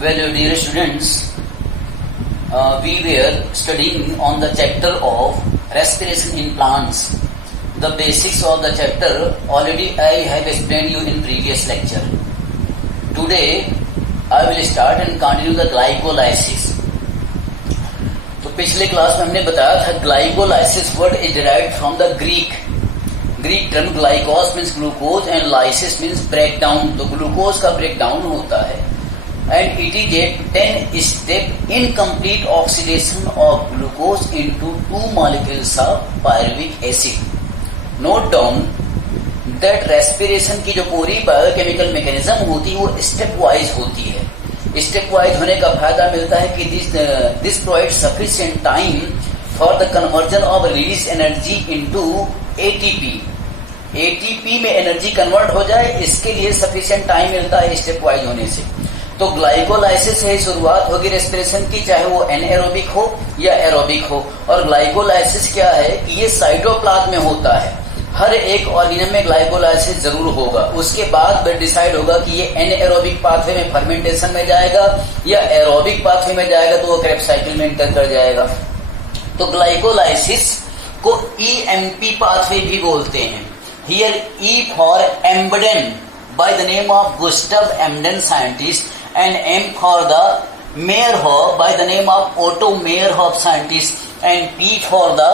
Well, dear students, we were studying on the chapter of respiration in plants. The basics of the chapter already I have explained you in previous lecture. Today I will start and continue the glycolysis. तो पिछले class में हमने बताया था glycolysis word is derived from the Greek term glycos means glucose and lysis means break down. तो glucose का break down होता है and it is a 10-step incomplete oxidation of glucose into 2 molecules of pyruvic acid. Note down that respiration की जो पूरी biochemical mechanism होती है वो स्टेप वाइज होती है. स्टेप वाइज होने का फायदा मिलता है कि this provide sufficient time for the conversion of release energy into ATP. ATP में एनर्जी कन्वर्ट हो जाए इसके लिए सफिशिएंट टाइम मिलता है स्टेप वाइज होने से. तो ग्लाइकोलाइसिस से शुरुआत होगी रेस्पिरेशन की, चाहे वो एनएरोबिक हो या एरोबिक हो. और ग्लाइकोलाइसिस क्या है कि ये साइटोप्लाज्म में होता है. हर एक ऑर्गेनिज्म में ग्लाइकोलाइसिस जरूर होगा. उसके बाद डिसाइड होगा कि ये एनएरोबिक पाथवे में फर्मेंटेशन में जाएगा या एरोबिक पाथवे में जाएगा, तो वो क्रेब्स साइकिल में एंटर कर जाएगा. तो ग्लाइकोलाइसिस को ईएमपी पाथवे भी बोलते हैं. Here E for Embden by the name of Gustav Emden scientist, and M for the Meyerhof by the name of Otto Meyerhof scientist, and P for the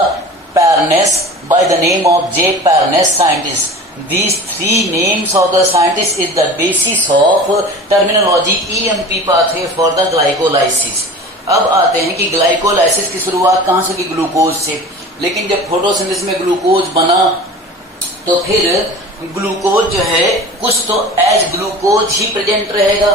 Parnas by the name of J. Parnas scientist. These three names of the scientists is the basis of terminology EMP pathway for the glycolysis. अब आते हैं कि glycolysis की शुरुआत कहाँ से की? Glucose से. लेकिन जब फोटोसिंथेसिस में ग्लूकोज बना तो फिर ग्लूकोज जो है कुछ तो एज ग्लूकोज ही प्रेजेंट रहेगा,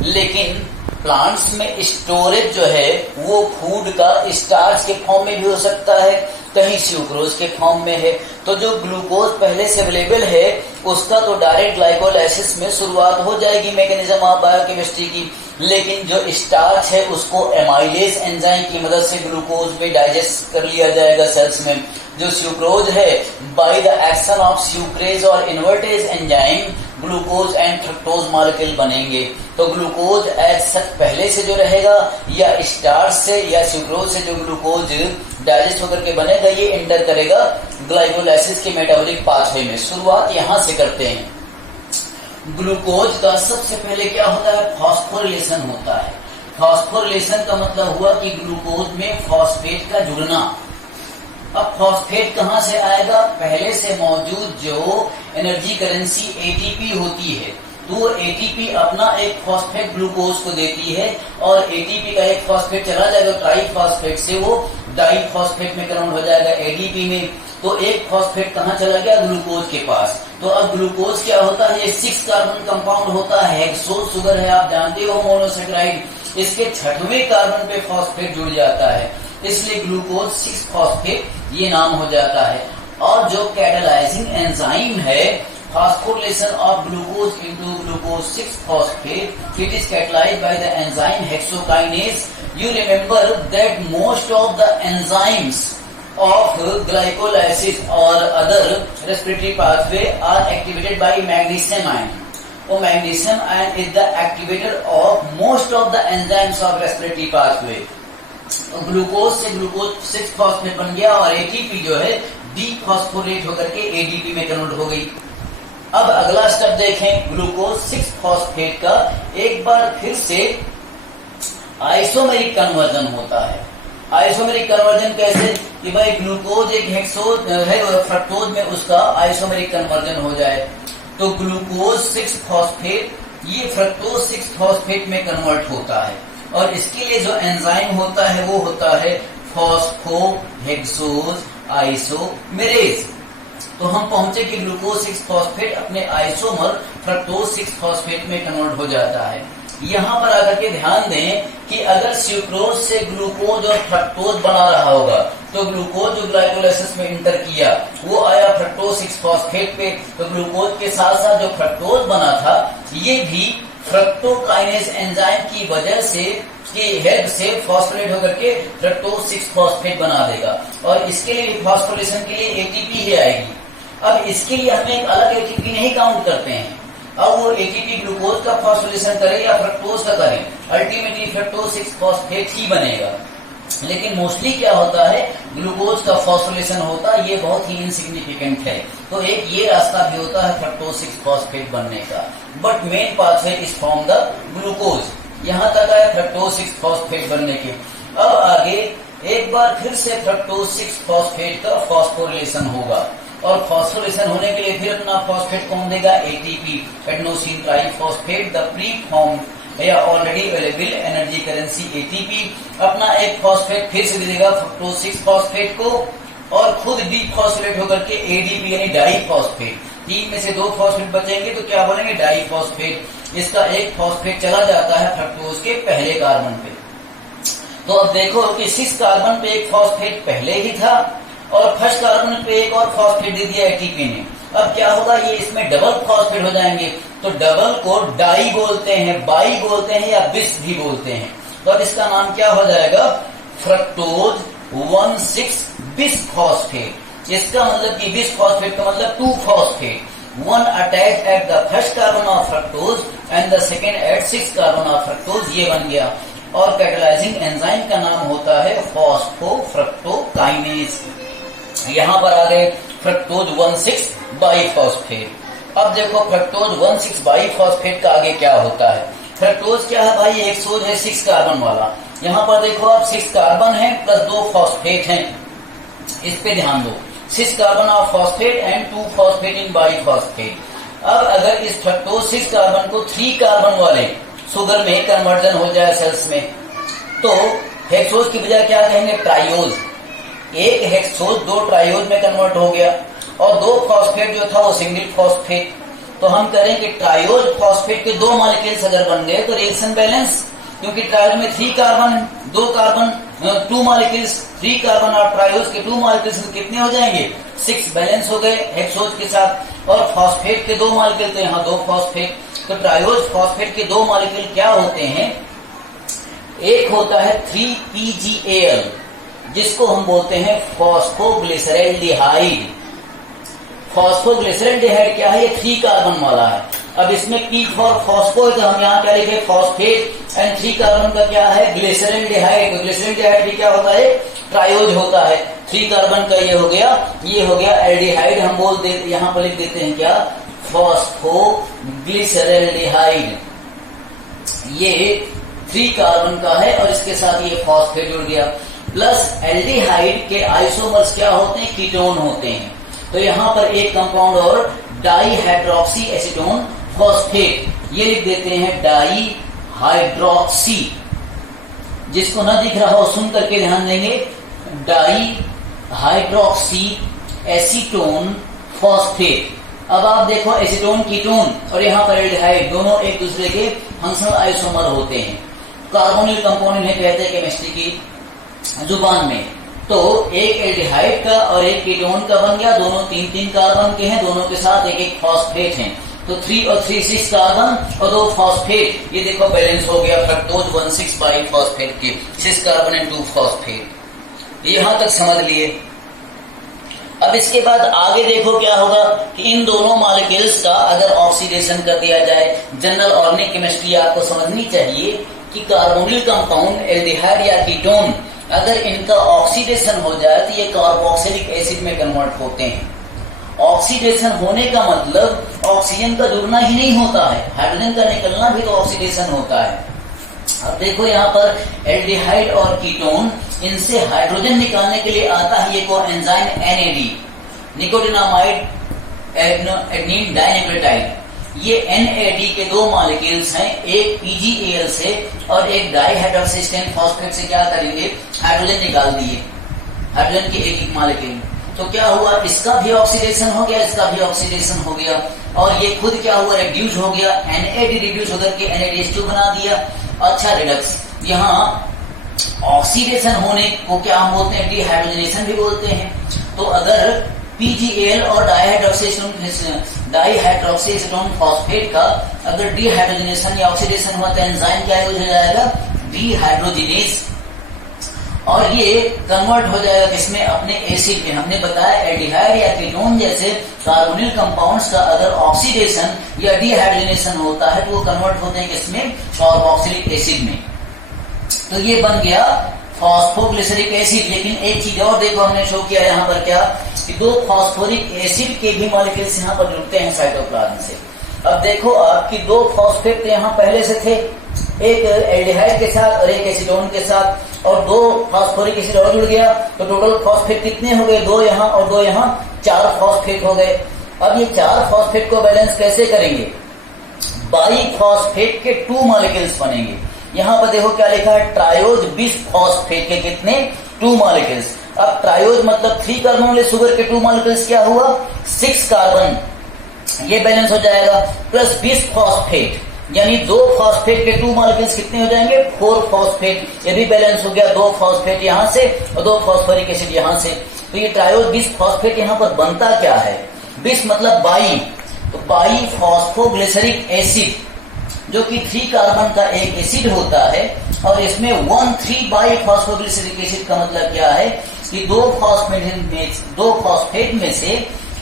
लेकिन प्लांट्स में स्टोरेज जो है वो फूड का स्टार्च के फॉर्म में भी हो सकता है, कहीं सुक्रोज के फॉर्म में है. तो जो ग्लूकोज पहले से अवेलेबल है उसका तो डायरेक्ट ग्लाइकोलाइसिस में शुरुआत हो जाएगी मैकेनिज्म ऑफ बायोकेमिस्ट्री की. लेकिन जो स्टार्च है उसको एमाइलेज एंजाइम की मदद से ग्लूकोज में डाइजेस्ट कर लिया जाएगा सेल्स में. जो सुक्रोज है by the action of sucrase और invertase enzyme glucose and fructose molecule बनेंगे. तो ग्लूकोज एज सच पहले से जो रहेगा या स्टार्च से या सुक्रोज से जो ग्लूकोज डाइजेस्ट होकर के बनेगा ये एंटर करेगा ग्लाइकोलाइसिस के मेटाबॉलिक पाथवे में. शुरुआत यहां से करते हैं. ग्लूकोज का सबसे पहले क्या होता है? फॉस्फोरिलेशन होता है. फॉस्फोरिलेशन का मतलब हुआ कि ग्लूकोज में फॉस्फेट का जुड़ना. अब फॉस्फेट कहां से आएगा? पहले से मौजूद जो एनर्जी करेंसी एटीपी होती है तो वो एटीपी अपना एक फॉस्फेट ग्लूकोज को देती है और एटीपी का एक फॉस्फेट चला जाएगा ट्राइफॉस्फेट से वो डाइफॉस्फेट में कन्वर्ट हो जाएगा एडीपी में. तो एक फॉस्फेट कहां चला गया? ग्लूकोज के पास. तो अब ग्लूकोज क्या होता है? ये 6 कार्बन कंपाउंड होता है. हेक्सोज शुगर है, आप जानते हो, मोनोसेक्राइड. इसके 6वें कार्बन पे फॉस्फेट जुड़ जाता है, इसलिए ग्लूकोज 6 फॉस्फेट ये नाम हो जाता है. और जो कैटालाइजिंग एंजाइम है phosphorylation of glucose into glucose 6-phosphate, it is catalyzed by the enzyme hexokinase. You remember that most of the enzymes of glycolysis or other respiratory pathway are activated by magnesium ion. So magnesium ion is the activator of most of the enzymes of respiratory pathway. Glucose से glucose 6-phosphate बन गया और ATP जो है डीफॉस्फोरेट होकर के ADP में convert हो गई. अब अगला स्टेप देखें. ग्लूकोज 6-phosphate का एक बार फिर से आइसोमेरिक कन्वर्जन होता है. आइसोमेरिक कन्वर्जन कैसे? कि भाई ग्लूकोज एक हेक्सोज है फ्रक्टोज में उसका आइसोमेरिक कन्वर्जन हो जाए. तो ग्लूकोज 6-phosphate ये फ्रक्टोज 6-phosphate में कन्वर्ट होता है और इसके लिए जो एंजाइम होता है वो होता है फॉस्फोहेक्सोज आइसोमेरेज. तो हम पहुंचे कि ग्लूकोज 6-phosphate अपने आइसोमर फ्रक्टोज 6-phosphate में कन्वर्ट हो जाता है. यहां पर आकर के ध्यान दें कि अगर सुक्रोज से ग्लूकोज और फ्रक्टोज बना रहा होगा तो ग्लूकोज जो ग्लाइकोलाइसिस में इंटर किया वो आया फ्रक्टोज 6-phosphate पे. तो ग्लूकोज के साथ साथ जो फ्रक्टोज बना था ये भी फ्रक्टोकाइनेज एंजाइम की वजह से की हेल्प से फॉस्फोरेट होकर के फ्रक्टोज 6-phosphate बना देगा और इसके लिए फॉस्फोरिलेशन के लिए एटीपी ही आएगी. अब इसके लिए हमें एक अलग एटीपी नहीं काउंट करते हैं. अब वो एटीपी ग्लूकोज का फॉस्फोरिलेशन करे या फ्रक्टोज का करे, अल्टीमेटली फ्रक्टोज 6 फॉस्फेट ही बनेगा। लेकिन मोस्टली क्या होता है, ग्लूकोज का फॉस्फोरिलेशन होता है, ये बहुत ही इनसिग्निफिकेंट है। तो एक ये रास्ता भी होता है फ्रक्टोज 6 फॉस्फेट बनने का, but main pathway is from the glucose. यहां तक है फ्रक्टोज 6 फॉस्फेट बनने के। अब आगे एक बार फिर से फ्रक्टोज 6 फॉस्फेट का फॉस्फोरिलेशन होगा, और फॉस्फोरिलेशन होने के लिए फिर अपना फॉस्फेट कौन देगा, ATP, adenosine triphosphate, the pre form या already available energy currency ATP. अपना एक फॉस्फेट फिर से दे देगा फ्रक्टोज 6 फॉस्फेट को, और खुद डीफॉस्फेट होकर के एडीपी यानी डाइफॉस्फेट, 3 में से 2 फॉस्फेट बचेंगे तो क्या बोलेंगे, डाइफॉस्फेट। इसका एक फॉस्फेट चला जाता है फ्रक्टोज के पहले कार्बन पे। तो अब देखो कि 6 कार्बन पे एक फॉस्फेट पहले ही था, और फर्स्ट कार्बन पे एक और फॉस्फेट दे दिया एटीपी ने। अब क्या होगा, ये इसमें डबल फॉस्फेट हो जाएंगे, तो डबल को डाई बोलते हैं, बाई बोलते हैं, या बिस भी बोलते हैं। तो अब इसका नाम क्या हो जाएगा, फ्रक्टोज 1,6 बिस फॉस्फेट। इसका मतलब कि बिस फॉस्फेट का मतलब 2 phosphate, 1 attach at the first carbon of fructose and the second at 6 carbon of fructose, ये बन गया। और कैटालाइजिंग एंजाइम का नाम होता है फॉस्फोफ्रक्टोकाइनेज। यहां पर आ गए फ्रक्टोज 1,6 बाइफॉस्फेट। अब देखो फ्रक्टोज 1,6 बाइफॉस्फेट का आगे क्या होता है। फ्रक्टोज क्या है भाई, एक सोज है 6 कार्बन वाला। यहां पर देखो आप 6 कार्बन है प्लस 2 फॉस्फेट हैं, इस पे ध्यान दो, 6 carbon of phosphate and 2 phosphate in biphosphate. अब अगर इस फ्रक्टोज 6 कार्बन को 3 कार्बन वाले शुगर में कन्वर्जन हो जाए सेल्स में, तो हेक्सोज की बजाय क्या कहेंगे, ट्राइयोज। एक हेक्सोज 2 ट्राइयोज में कन्वर्ट हो गया, और 2 फॉस्फेट जो था वो सिंगल फॉस्फेट। तो हम करेंगे ट्राइयोज फॉस्फेट के 2 मॉलिक्यूल्स अगर बन गए तो रिएक्शन बैलेंस, क्योंकि ट्राइयोज में 3 कार्बन 2 कार्बन 2 मॉलिक्यूल्स, 3 कार्बन और ट्राइयोज के 2 मॉलिक्यूल्स कितने हो जाएंगे, 6 बैलेंस हो गए हेक्सोज के साथ। और फॉस्फेट के 2 मॉलिक्यूल, तो यहाँ 2 फॉस्फेट। तो ट्राइयोज फॉस्फेट के 2 मॉलिक्यूल क्या होते हैं, एक होता है 3PgAl, जिसको हम बोलते हैं फॉस्फोग्लिसरैल्डिहाइड। फॉस्फोग्लिसरैल्डिहाइड क्या है, ये 3 कार्बन वाला है। अब इसमें P फॉर फॉस्फो है, तो हम यहाँ क्या लिखे, फॉस्फेट, एंड 3 कार्बन का क्या है, ग्लिसरैल्डिहाइड। तो ग्लिसरैल्डिहाइड भी क्या होता है, ट्रायोज होता है। 3 कार्बन का ये हो गया एल्डिहाइड। हम बोल दे, यहाँ पर लिख देते हैं क्या, फॉस्फोग्लिसरैल्डिहाइड। ये 3 कार्बन का है, और इसके साथ ये फॉस्फेट जुड़ गया। प्लस एल्डिहाइड के आइसोमर्स क्या होते हैं, कीटोन होते हैं। तो यहां पर एक कंपाउंड और डाईहाइड्रोक्सी एसीटोन फॉस्फेट, ये लिख देते हैं डाईहाइड्रोक्सी। जिसको ना दिख रहा हो सुन करके ध्यान देंगे, डाईहाइड्रोक्सी एसीटोन फॉस्फेट। अब आप देखो एसीटोन कीटोन और यहाँ पर एल्डिहाइड, दोनों एक दूसरे के फंक्शनल आइसोमर होते हैं, कार्बोनिल कंपाउंड इन्हें कहते हैं केमिस्ट्री की जुबान में। तो एक एल्डिहाइड का और एक कीटोन का बन गया, दोनों 3-3 कार्बन के हैं, दोनों के साथ एक फॉस्फेट हैं। तो 3 और 3 6 कार्बन और 2 फॉस्फेट, ये देखो बैलेंस हो गया फ्रक्टोज 1,6 बाइफॉस्फेट के, 6 कार्बन एंड 2 फॉस्फेट। यहां तक समझ लिए। अब इसके बाद आगे देखो क्या होगा कि इन दोनों मॉलिक्यूल्स का अगर ऑक्सीडेशन कर दिया जाए, जनरल ऑर्गेनिक केमिस्ट्री आपको समझनी चाहिए कि कार्बोनिल कंपाउंड एल्डिहाइड या कीटोन अगर इनका ऑक्सीडेशन हो जाए तो ये कार्बोक्सिलिक एसिड में कन्वर्ट होते हैं। ऑक्सीडेशन होने का मतलब ऑक्सीजन का जुड़ना ही नहीं होता है, हाइड्रोजन का निकलना भी तो ऑक्सीडेशन होता है। अब देखो यहाँ पर एल्डिहाइड और कीटोन, इनसे हाइड्रोजन निकालने के लिए आता है ये coenzyme NAD, nicotinamide adenine dinucleotide. ये NAD के 2 मॉलिक्यूल्स हैं, एक PgAl से और एक डाइहाइड्रोक्सिस्टेन फॉस्फेट से क्या करेंगे, हाइड्रोजन निकाल दिए, हाइड्रोजन के एक मॉलिक्यूल। तो क्या हुआ, इसका भी ऑक्सीडेशन हो गया, इसका भी ऑक्सीडेशन हो गया, और ये खुद क्या हुआ, रिड्यूस हो गया, NAD रिड्यूस होकर के NADH2 बना दिया। अच्छा रिडक्स, यहाँ ऑक्सीडेशन होने को क्या हम बोलते हैं, डिहाइड्रोजनेशन भी बोलते हैं। तो अगर PgAl और डाइहाइड्रोक्सी एसीटोन फॉस्फेट का अगर डिहाइड्रोजनेशन या ऑक्सीडेशन हुआ तो एंजाइम क्या यूज हो जाएगा, डिहाइड्रोजिनेज। और ये कन्वर्ट हो जाएगा किसमें, अपने एसिड में। हमने बताया एल्डिहाइड या कीटोन जैसे कार्बोनिल कंपाउंड्स का अगर ऑक्सीडेशन या डिहाइड्रोजनेशन होता है तो वो कन्वर्ट होते हैं किसमें, कार्बोक्सिलिक एसिड में। तो ये बन गया फॉस्फोग्लिसरिक एसिड। लेकिन एक चीज और देखो हमने शो किया यहाँ पर क्या, कि दो फॉस्फोरिक एसिड के भी मॉलिक्यूल्स यहाँ पर जुड़ते हैं साइटोप्लाज्म से। अब देखो आपकी दो फॉस्फेट यहाँ पहले से थे, एक एल्डिहाइड के साथ और एक एसिडोन के साथ, और दो फॉस्फोरिक एसिड और जुड़ गया, तो टोटल फॉस्फेट कितने हो गए, दो यहाँ और दो यहाँ, 4 फॉस्फेट हो गए। अब ये 4 फॉस्फेट को बैलेंस कैसे करेंगे, बाई फॉस्फेट के 2 मॉलिक्यूल्स बनेंगे। यहाँ पर देखो क्या लिखा है, ट्रायोज बिस फॉस्फेट के कितने, 2 मॉलिक्यूल्स। अब ट्रायोज मतलब 3 कार्बन वाले शुगर के 2 मॉलिक्यूल्स क्या हुआ, 6 कार्बन, ये बैलेंस हो जाएगा, प्लस बिस फॉस्फेट यानी 2 फॉस्फेट के 2 मॉलिक्यूल्स कितने हो जाएंगे, 4 फॉस्फेट, ये भी बैलेंस हो गया, 2 फॉस्फेट यहाँ से और 2 फॉस्फोरिक एसिड यहाँ से। तो ये ट्रायोज बिस फॉस्फेट यहाँ पर बनता क्या है, बिस मतलब बाई, तो बाई फॉस्फोग्लिसरिक एसिड जो कि 3 कार्बन का एक एसिड होता है, और इसमें 1,3 बाई फॉस्फोग्लिसरिक एसिड का मतलब क्या है कि 2 फॉस्फेट में से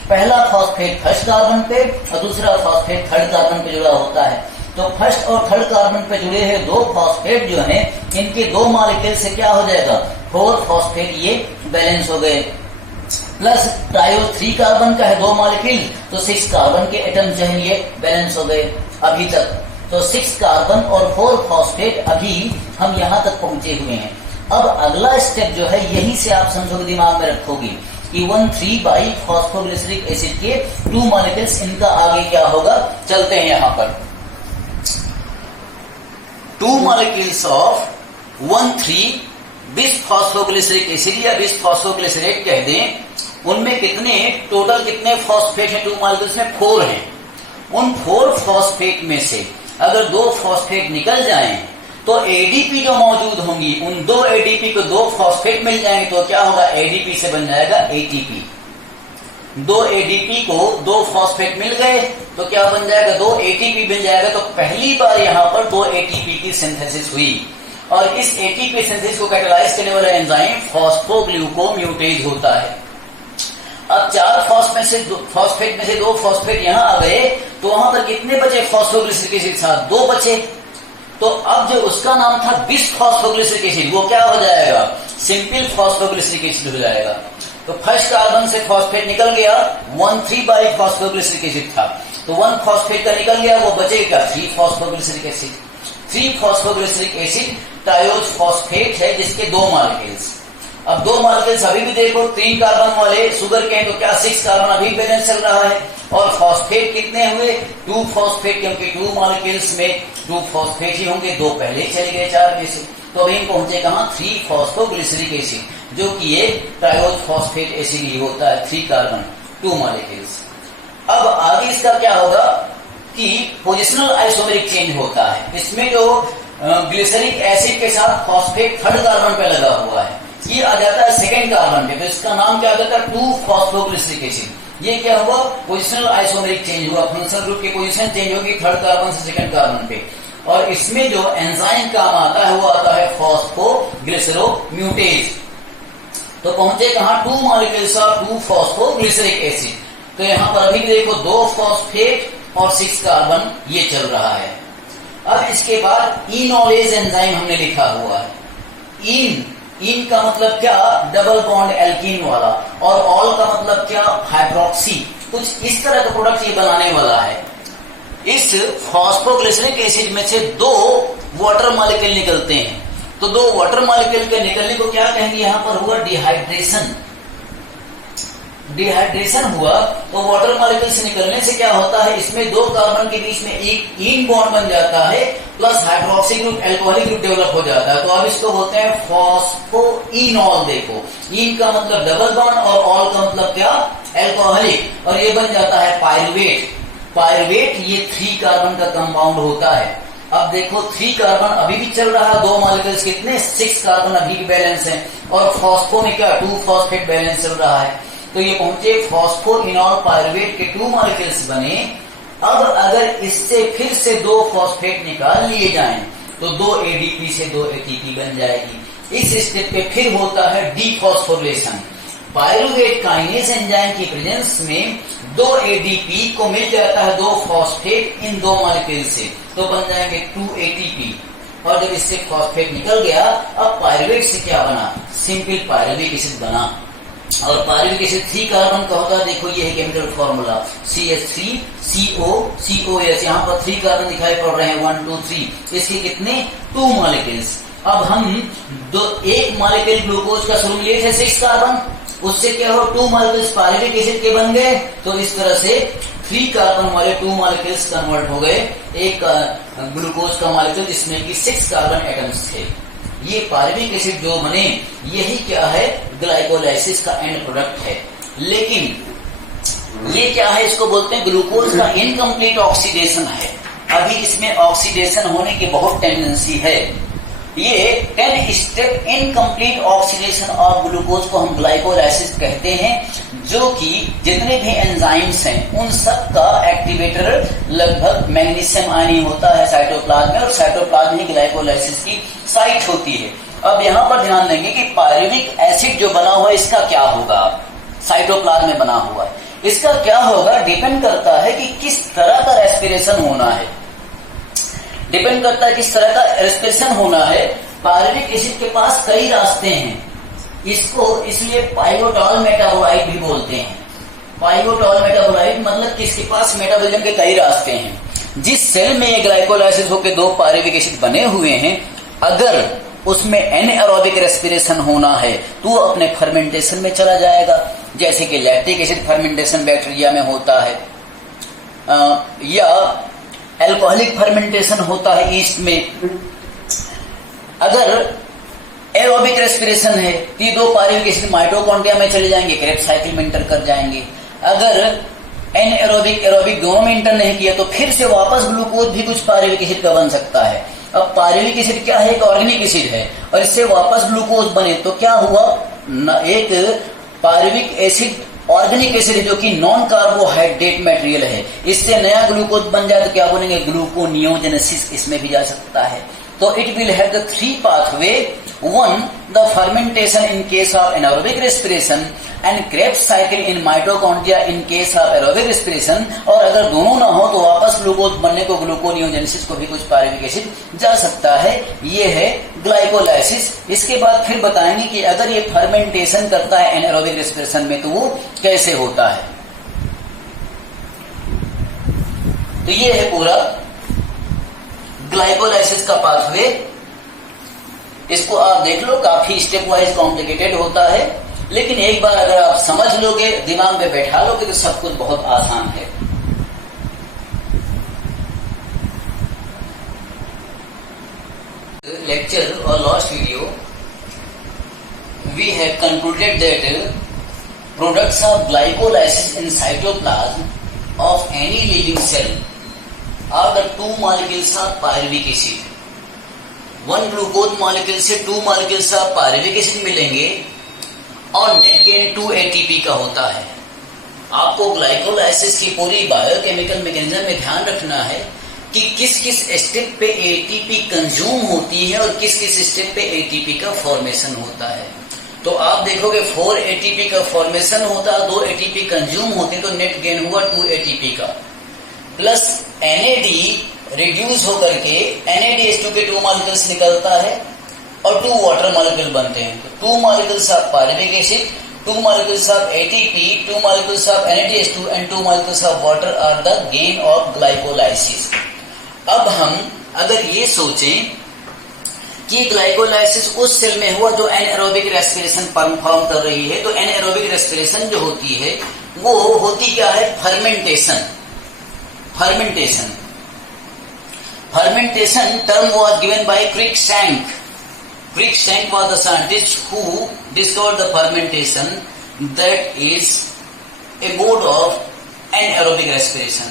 पहला फॉस्फेट फर्स्ट कार्बन पे और दूसरा फॉस्फेट थर्ड कार्बन पे जुड़ा होता है। तो फर्स्ट और थर्ड कार्बन पे जुड़े हुए 2 फॉस्फेट जो हैं, इनके 2 मॉलिक्यूल से क्या हो जाएगा, 4 फॉस्फेट, ये बैलेंस हो गए। प्लस ट्रायो 3 कार्बन का है 2 मॉलिक्यूल, तो 6 कार्बन के एटम जो है ये बैलेंस हो गए अभी तक। तो 6 कार्बन और 4 फॉस्फेट अभी हम यहाँ तक पहुंचे हुए हैं। अब अगला स्टेप जो है, यही से आप समझोगे, दिमाग में रखोगे कि 1,3 बाई फॉस्फोग्लिसरिक एसिड के 2 मॉलिक्यूल्स, इनका आगे क्या होगा, चलते हैं यहाँ पर। 2 मॉलिक्यूल्स ऑफ 1,3 बिस फॉस्फोग्लिसरिक एसिड या बिस फॉस्फोग्लिसरेट कह दें, उनमें कितने टोटल कितने फॉस्फेट हैं, 2 मॉलिक्यूल्स में 4 हैं। उन 4 फॉस्फेट में से अगर 2 फॉस्फेट निकल जाएं तो एडीपी जो मौजूद होंगी, उन 2 एडीपी को 2 फॉस्फेट मिल जाएंगे, तो क्या होगा, एडीपी से बन जाएगा एटीपी। 2 एडीपी को 2 फॉस्फेट मिल गए तो क्या बन जाएगा, 2 एटीपी बन जाएगा। तो पहली बार यहाँ पर 2 एटीपी की सिंथेसिस हुई, और इस एटीपी सिंथेसिस को कैटालाइज करने वाला एंजाइम फॉस्फोग्लूकोम्यूटेज होता है। अब 4 फॉस्फेट में से 2 फॉस्फेट यहाँ आ गए, तो वहां पर कितने बचे फॉस्फोग्लिसरिक एसिड के साथ, 2 बचे। तो अब जो उसका नाम था बिस फॉस्फोग्लिसरिक एसिड, वो क्या हो जाएगा, सिंपल फॉस्फोग्लिसरिक एसिड हो जाएगा। तो फर्स्ट कार्बन से फॉस्फेट निकल गया, 1,3 बाई फॉस्फोग्लिसरिक एसिड था, तो 1 फॉस्फेट का निकल गया, वो बचेगा 3 phosphoglyceric acid. 3 phosphoglyceric acid triose phosphate है जिसके 2 मॉलिक्यूल्स। अब 2 मॉलिक्यूल्स अभी भी देखो, 3 कार्बन वाले शुगर के, तो क्या 6 कार्बन अभी बैलेंस चल रहा है, और फॉस्फेट कितने हुए, 2 फॉस्फेट, क्योंकि 2 मॉलिक्यूल्स में 2 फॉस्फेट ही होंगे, 2 पहले ही चले गए 4 में से, तो अभी पहुंचे कहां, 3 फॉस्फोग्लिसरिक एसिड, जो कि ये ट्रायोज फॉस्फेट एसिड ही होता है, 3 कार्बन 2 मॉलिक्यूल्स। अब आगे इसका क्या होगा कि पोजिशनल आइसोमेरिक चेंज होता है। इसमें जो ग्लिसरिक एसिड के साथ फॉस्फेट थर्ड कार्बन पे लगा हुआ है, ये आ जाता है सेकेंड कार्बन पे, तो इसका नाम क्या आ जाता है, 2 फॉस्फोग्लिसरिक एसिड। ये क्या हुआ, पोजिशनल आइसोमेरिक चेंज हुआ, फंक्शनल ग्रुप की पोजीशन चेंज होगी थर्ड कार्बन से सेकंड कार्बन पे। और इसमें जो एंजाइम काम आता है वो आता है फॉस्फोग्लिसरोम्यूटेज। तो पहुंचे कहां, 2 मॉलिक्यूल्स ऑफ 2 फॉस्फोग्लिसरिक एसिड। तो यहां पर अभी देखो 2 फॉस्फेट और 6 कार्बन ये चल रहा है। अब इसके बाद इनोलेज एंजाइम हमने लिखा हुआ है। इन का मतलब क्या, डबल बॉन्ड एल्कीन वाला, और ऑल का मतलब क्या, हाइड्रोक्सी। कुछ इस तरह का प्रोडक्ट ये बनाने वाला है। इस फॉस्फोग्लिसरिक एसिड में से 2 वाटर मॉलिक्यूल निकलते हैं, तो 2 वाटर मॉलिक्यूल के निकलने को क्या कहेंगे, यहां पर हुआ डिहाइड्रेशन। डिहाइड्रेशन हुआ तो वाटर मॉलिक्यूल से निकलने से क्या होता है, इसमें 2 कार्बन के बीच में एक इन बॉन्ड बन जाता है, plus hydroxy group, alcoholic group develop हो जाता है। तो अब इसको बोलते हैं फॉस्फोइनॉल। देखो, इन का मतलब डबल बॉन्ड और ऑल का मतलब क्या, अल्कोहलिक, और ये बन जाता है पायरुवेट। पायरुवेट ये 3 कार्बन का कंपाउंड होता है। अब देखो 3 कार्बन अभी भी चल रहा है, 2 मॉलिक्यूल्स कितने, 6 कार्बन अभी भी बैलेंस है, और फॉस्फो में क्या, 2 फॉस्फेट बैलेंस चल रहा है। तो ये पहुंचे फॉस्फोइनॉल पायरुवेट के 2 मॉलिक्यूल्स बने। अब अगर इससे फिर से 2 फॉस्फेट निकाल लिए जाएं तो 2 एडीपी से 2 एटीपी बन जाएगी। इस स्टेप पे फिर होता है डीफॉस्फोरिलेशन। पायरुवेट काइनेज एंजाइम की प्रेजेंस में 2 ADP को मिल जाता है 2 फॉस्फेट इन 2 मॉलिक्यूल से, तो बन जाएंगे 2 ATP। और जब इससे फॉस्फेट निकल गया, अब पायरुवेट से क्या बना, सिंपल पायरुविक एसिड बना। और पायरुविक एसिड 3 कार्बन का होता है, देखो ये है केमिकल फॉर्मूला CH3COCOS, यहाँ पर 3 कार्बन दिखाई पड़ रहे हैं 1 2 3, इसके कितने 2 मॉलिक्यूल्स। अब हम एक मॉलिक्यूल ग्लूकोज का शुरू लिए थे 6 कार्बन, उससे क्या हो 2 मॉलिक्यूल्स पायरुविक एसिड के बन गए, तो इस तरह से 3 कार्बन वाले 2 मॉलिक्यूल्स कन्वर्ट हो गए एक ग्लूकोज का मॉलिक्यूल जिसमें कि 6 कार्बन एटम्स थे। ये पायरुविक एसिड जो बने, यही क्या है, ग्लाइकोलाइसिस का एंड प्रोडक्ट है। लेकिन ये क्या है, इसको बोलते हैं ग्लूकोज का इनकम्प्लीट ऑक्सीडेशन है। अभी इसमें ऑक्सीडेशन होने की बहुत टेंडेंसी है। ये 10 step incomplete oxidation of glucose को हम ग्लाइकोलाइसिस कहते हैं, जो कि जितने भी एंजाइम्स हैं उन सब का एक्टिवेटर लगभग मैग्नीशियम आयन होता है साइटोप्लाज्म में, और साइटोप्लाज्म ही ग्लाइकोलाइसिस की साइट होती है। अब यहाँ पर ध्यान देंगे कि पायरुविक एसिड जो बना हुआ है इसका क्या होगा, साइटोप्लाज्म में बना हुआ है, इसका क्या होगा डिपेंड करता है कि किस तरह का रेस्पिरेशन होना है, डिपेंड करता है किस तरह का रेस्पिरेशन होना है। पायरुविक एसिड के पास कई रास्ते हैं, इसको इसलिए पाइवोटॉल मेटाबोलाइट भी बोलते हैं। पाइवोटॉल मेटाबोलाइट मतलब कि इसके पास मेटाबॉलिज्म के कई रास्ते हैं। जिस सेल में ये ग्लाइकोलाइसिस होकर 2 पायरुविक एसिड बने हुए हैं, अगर उसमें एनएरोबिक रेस्पिरेशन होना है तो अपने फर्मेंटेशन में चला जाएगा, जैसे कि लैक्टिक एसिड फर्मेंटेशन बैक्टीरिया में होता है, या एल्कोहलिक फर्मेंटेशन होता है ईस्ट में। अगर एरोबिक रेस्पिरेशन है तो ये 2 पायरुविक एसिड माइटोकॉन्ड्रिया में चले जाएंगे, क्रेब्स साइकिल में इंटर कर जाएंगे। अगर एनएरोबिक एरोबिक दोनों में इंटर नहीं किया तो फिर से वापस ग्लूकोज भी कुछ पायरुविक एसिड का बन सकता है। अब पायरुविक एसिड क्या है, एक ऑर्गेनिक एसिड है, और इससे वापस ग्लूकोज बने तो क्या हुआ, एक पायरुविक एसिड ऑर्गेनिक एसिड जो कि नॉन कार्बोहाइड्रेट मटेरियल है, इससे नया ग्लूकोज बन जाए तो क्या बनेंगे, ग्लूकोनियोजेनेसिस इसमें भी जा सकता है। तो it will have the 3 pathway, 1 the fermentation in case of anaerobic respiration and Krebs cycle in mitochondria in case of aerobic respiration, और अगर दोनों ना हो तो वापस ग्लूकोज बनने को ग्लूकोनियोजेनेसिस को भी कुछ पायरुविक एसिड जा सकता है। ये है ग्लाइकोलाइसिस। इसके बाद फिर बताएंगे कि अगर ये फर्मेंटेशन करता है एनाएरोबिक रेस्पिरेशन में तो वो कैसे होता है। तो ये है पूरा ग्लाइकोलाइसिस का पाथवे। इसको आप देख लो, काफी स्टेप वाइज कॉम्प्लिकेटेड होता है, लेकिन एक बार अगर आप समझ लोगे, दिमाग में बैठा लोगे तो सब कुछ बहुत आसान है। लेक्चर और last video we have concluded that products of glycolysis in cytoplasm of any living cell are the 2 molecules of pyruvic acid. 1 glucose molecule से 2 molecules of pyruvic acid मिलेंगे और नेट गेन 2 ATP का होता है। आपको glycolysis की पूरी biochemical mechanism में ध्यान रखना है कि किस किस स्टेप पे ATP कंज्यूम होती है और किस किस स्टेप पे ATP का फॉर्मेशन होता है। तो आप देखोगे 4 ATP का फॉर्मेशन होता है, 2 ATP कंज्यूम होते तो नेट गेन हुआ 2 ATP का, प्लस NAD रिड्यूस होकर के NADH2 के 2 मॉलिक्यूल्स निकलता है और 2 वाटर मॉलिक्यूल बनते हैं। तो 2 molecules of pyruvic acid, 2 molecules of ATP, 2 molecules of NADH2 and 2 molecules of water are the gain of glycolysis. अब हम अगर ये सोचें कि ग्लाइकोलाइसिस उस सेल में हुआ जो एनएरोबिक रेस्पिरेशन परफॉर्म कर रही है, तो एनएरोबिक रेस्पिरेशन जो होती है वो होती क्या है, fermentation. Fermentation term was given by Cruikshank. Cruikshank was the scientist who discovered the fermentation, that is a mode of anaerobic respiration.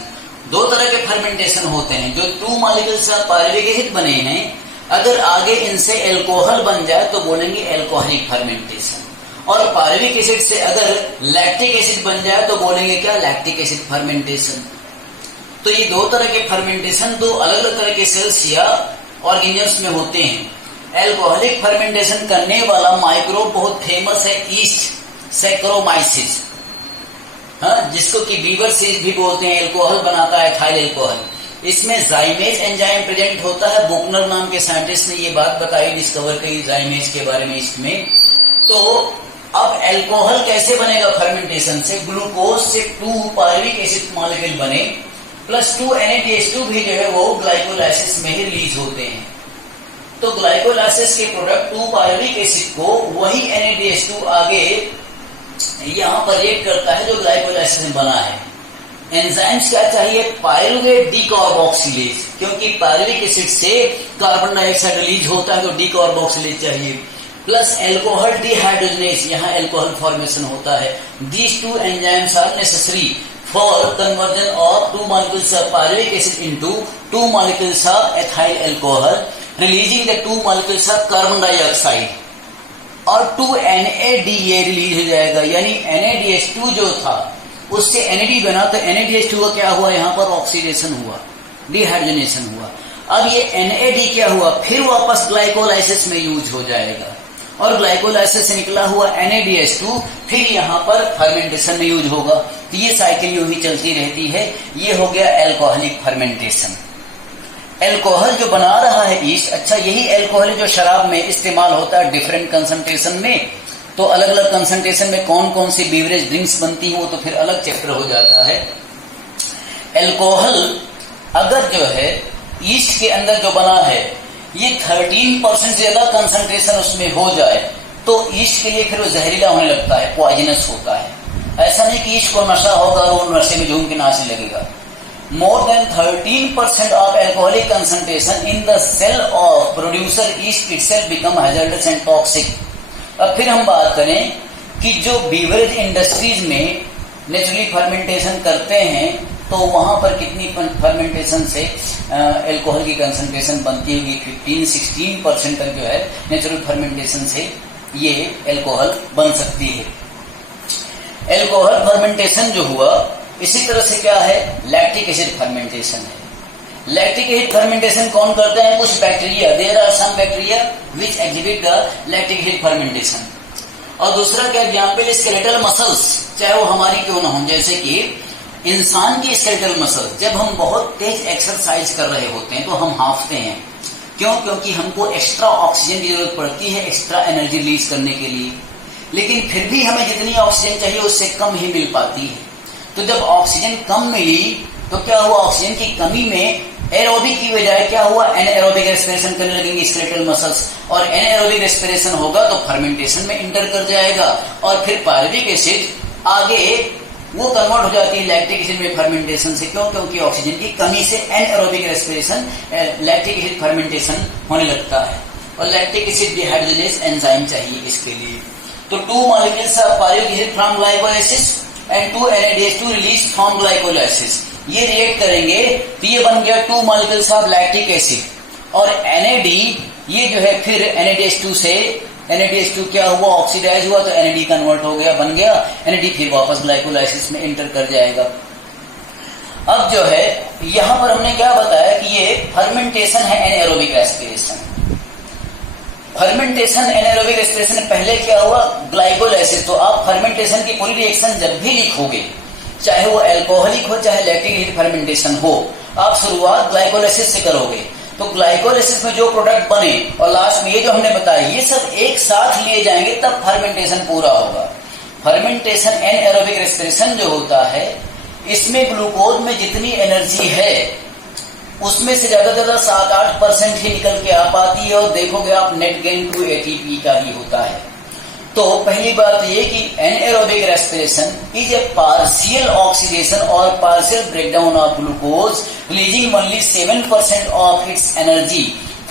2 तरह के फर्मेंटेशन होते हैं। जो 2 मॉलिक्यूल्स ऑफ पायरुविक एसिड बने हैं, अगर आगे इनसे एल्कोहल बन जाए तो बोलेंगे एल्कोहलिक फर्मेंटेशन, और पायरुविक एसिड से अगर लैक्टिक एसिड बन जाए तो बोलेंगे क्या, लैक्टिक एसिड फर्मेंटेशन। तो ये 2 तरह के फर्मेंटेशन 2 अलग अलग तरह के सेल्स या ऑर्गेनिजम्स में होते हैं। एल्कोहलिक फर्मेंटेशन करने वाला माइक्रोब बहुत फेमस है, ईस्ट सैक्रोमाइसिस, जिसको कि बीवर सीज भी बोलते हैं, एल्कोहल बनाता है एथाइल एल्कोहल। इसमें जाइमेज एंजाइम प्रेजेंट होता है। बुकनर नाम के साइंटिस्ट ने ये बात बताई, डिस्कवर की जाइमेज के बारे में इसमें। तो अब एल्कोहल कैसे बनेगा फर्मेंटेशन से? ग्लूकोज से 2 पायरुविक एसिड मॉलिक्यूल बने प्लस 2 NADH2 भी जो है वो ग्लाइकोलाइसिस में ही रिलीज होते हैं। तो ग्लाइकोलाइसिस के प्रोडक्ट 2 पायरुविक एसिड को वही NADH2 आगे यहां पर रिएक्ट करता है जो ग्लाइकोलाइसिस में बना है। एंजाइम्स क्या चाहिए? पायरुवेट डीकार्बोक्सिलेज, क्योंकि पायरुविक एसिड से कार्बन डाइऑक्साइड रिलीज होता है तो डीकार्बोक्सिलेज चाहिए, प्लस एल्कोहल डिहाइड्रोजनेज, यहाँ एल्कोहल फॉर्मेशन होता है। These 2 enzymes are necessary for conversion of 2 molecules of pyruvic acid into 2 molecules of ethyl alcohol, releasing the 2 molecules of carbon dioxide, और 2 NADA release हो जाएगा। यानी NADH2 जो था उससे NAD बना, तो NADH2 का क्या हुआ? यहाँ पर ऑक्सीडेशन हुआ, डिहाइड्रोजनेशन हुआ। अब ये NAD क्या हुआ? फिर वापस ग्लाइकोलाइसिस में यूज हो जाएगा, और ग्लाइकोलाइसिस से निकला हुआ NADH2 फिर यहाँ पर फर्मेंटेशन में यूज होगा। तो ये साइकिल यूं ही चलती रहती है। ये हो गया एल्कोहलिक फर्मेंटेशन। एल्कोहल जो बना रहा है ईस्ट, अच्छा यही एल्कोहल जो शराब में इस्तेमाल होता है डिफरेंट कंसंट्रेशन में। तो अलग अलग कंसंट्रेशन में कौन कौन सी बीवरेज ड्रिंक्स बनती है वो तो फिर अलग चैप्टर हो जाता है। एल्कोहल अगर जो है ईस्ट के अंदर जो बना है ये 13% से ज्यादा कंसंट्रेशन उसमें हो जाए तो ईस्ट के लिए फिर वो जहरीला होने लगता है, पॉइजनस होता है। ऐसा नहीं कि ईस्ट को नशा होगा और वो नशे में झूम के नाचने लगेगा। More than 13% of alcoholic concentration in the cell of producer yeast itself become hazardous and toxic. अब फिर हम बात करें कि जो बीवरेज इंडस्ट्रीज में नेचुरली फर्मेंटेशन करते हैं तो वहां पर कितनी फर्मेंटेशन से एल्कोहल की कंसंट्रेशन बनती होगी? 15-16% तक जो है नेचुरल फर्मेंटेशन से ये एल्कोहल बन सकती है। एल्कोहल फर्मेंटेशन जो हुआ इसी तरह से क्या है? लैक्टिक एसिड फर्मेंटेशन है। लैक्टिक एसिड फर्मेंटेशन कौन करते हैं? कुछ bacteria, there are some bacteria which exhibit the lactic acid fermentation. और दूसरा क्या? एग्जाम्पल स्केलेटल मसल्स, चाहे वो हमारी क्यों ना हो, जैसे कि इंसान की स्केलेटल मसल, जब हम बहुत तेज एक्सरसाइज कर रहे होते हैं तो हम हांफते हैं। क्यों? क्योंकि हमको एक्स्ट्रा ऑक्सीजन की जरूरत पड़ती है एक्स्ट्रा एनर्जी रिलीज करने के लिए, लेकिन फिर भी हमें जितनी ऑक्सीजन चाहिए उससे कम ही मिल पाती है। तो जब ऑक्सीजन कम मिली तो क्या हुआ? ऑक्सीजन की कमी में एरोबिक की बजाय क्या हुआ? एनएरोबिक रेस्पिरेशन करने लगेंगे स्केलेटल मसल्स, और एनएरोबिक रेस्पिरेशन होगा तो फर्मेंटेशन में इंटर कर जाएगा, और फिर पायरुविक एसिड आगे वो कन्वर्ट हो जाती है लैक्टिक एसिड में फर्मेंटेशन से। क्यों? क्योंकि ऑक्सीजन की कमी से anaerobic respiration lactic acid fermentation होने लगता है, और लैक्टिक एसिड डिहाइड्रोजनेज एंजाइम चाहिए इसके लिए। तो 2 molecules of pyruvic acid from glycolysis and 2 NADH2 release from glycolysis, ये रिएक्ट करेंगे तो ये बन गया 2 molecules of lactic acid, और NAD ये जो है फिर NADH2 से NADH2 क्या हुआ? ऑक्सीडाइज हुआ तो NAD कन्वर्ट हो गया, बन गया NAD, फिर वापस ग्लाइकोलाइसिस में एंटर कर जाएगा। अब जो है यहां पर हमने क्या बताया कि ये फर्मेंटेशन है anaerobic respiration. Fermentation anaerobic respiration पहले क्या हुआ? ग्लाइकोलाइसिस। तो आप फर्मेंटेशन की पूरी रिएक्शन जब भी लिखोगे, चाहे वो अल्कोहलिक हो चाहे लैक्टिक एसिड फर्मेंटेशन हो, आप शुरुआत ग्लाइकोलाइसिस से करोगे। तो ग्लाइकोलाइसिस में जो प्रोडक्ट बने और लास्ट में ये जो हमने बताया ये सब एक साथ लिए जाएंगे तब फर्मेंटेशन पूरा होगा। फर्मेंटेशन एनारोबिक रेस्पिरेशन जो होता है इसमें ग्लूकोज में जितनी एनर्जी है उसमें से ज्यादा 7-8% ही निकल के आ पाती है, और देखोगे आप नेट गेन टू एटीपी का ही होता है। तो पहली बात ये कि anaerobic respiration is a partial oxidation और partial breakdown of glucose releasing only 7% of its energy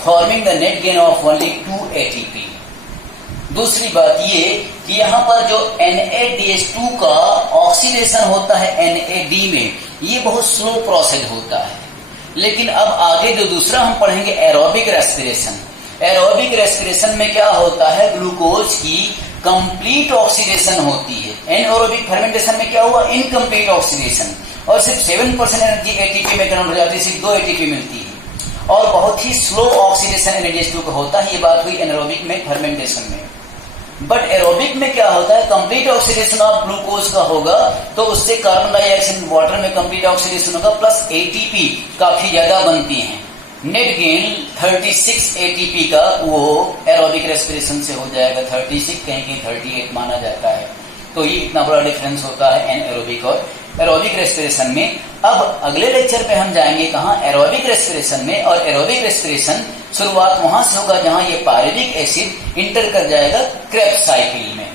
forming the net gain of only 2 ATP। दूसरी बात ये कि यहाँ पर जो NADH2 का ऑक्सीडेशन होता है NAD में, ये बहुत स्लो प्रोसेस होता है। लेकिन अब आगे जो दूसरा हम पढ़ेंगे एरोबिक रेस्पिरेशन। एरोबिक रेस्पिरेशन में क्या होता है? ग्लूकोज की कंप्लीट ऑक्सीडेशन होती है। एनएरोबिक फर्मेंटेशन में क्या हुआ? इनकम्प्लीट ऑक्सीडेशन, और सिर्फ 7% एनर्जी एटीपी में कन्वर्ट हो जाती है, सिर्फ 2 ATP मिलती है। और बहुत ही स्लो ऑक्सीडेशन NADH2 का होता है। ये बात हुई एनारोबिक में, फर्मेंटेशन में। बट एरोबिक में क्या होता है, कंप्लीट ऑक्सीडेशन ऑफ ग्लूकोज का होगा, तो उससे कार्बन डाइऑक्साइड वाटर में कंप्लीट ऑक्सीडेशन होगा, प्लस ATP काफी ज्यादा बनती है। नेट गेन 36 ATP का वो एरोबिक रेस्पिरेशन से हो जाएगा। 36 कहीं कहीं 38 माना जाता है। तो ये इतना बड़ा डिफरेंस होता है एनएरोबिक और एरोबिक रेस्पिरेशन में। अब अगले लेक्चर पे हम जाएंगे कहाँ, एरोबिक रेस्पिरेशन में। और एरोबिक रेस्पिरेशन शुरुआत वहां से होगा जहां ये पायरुविक एसिड इंटर कर जाएगा क्रेब्स साइकिल में।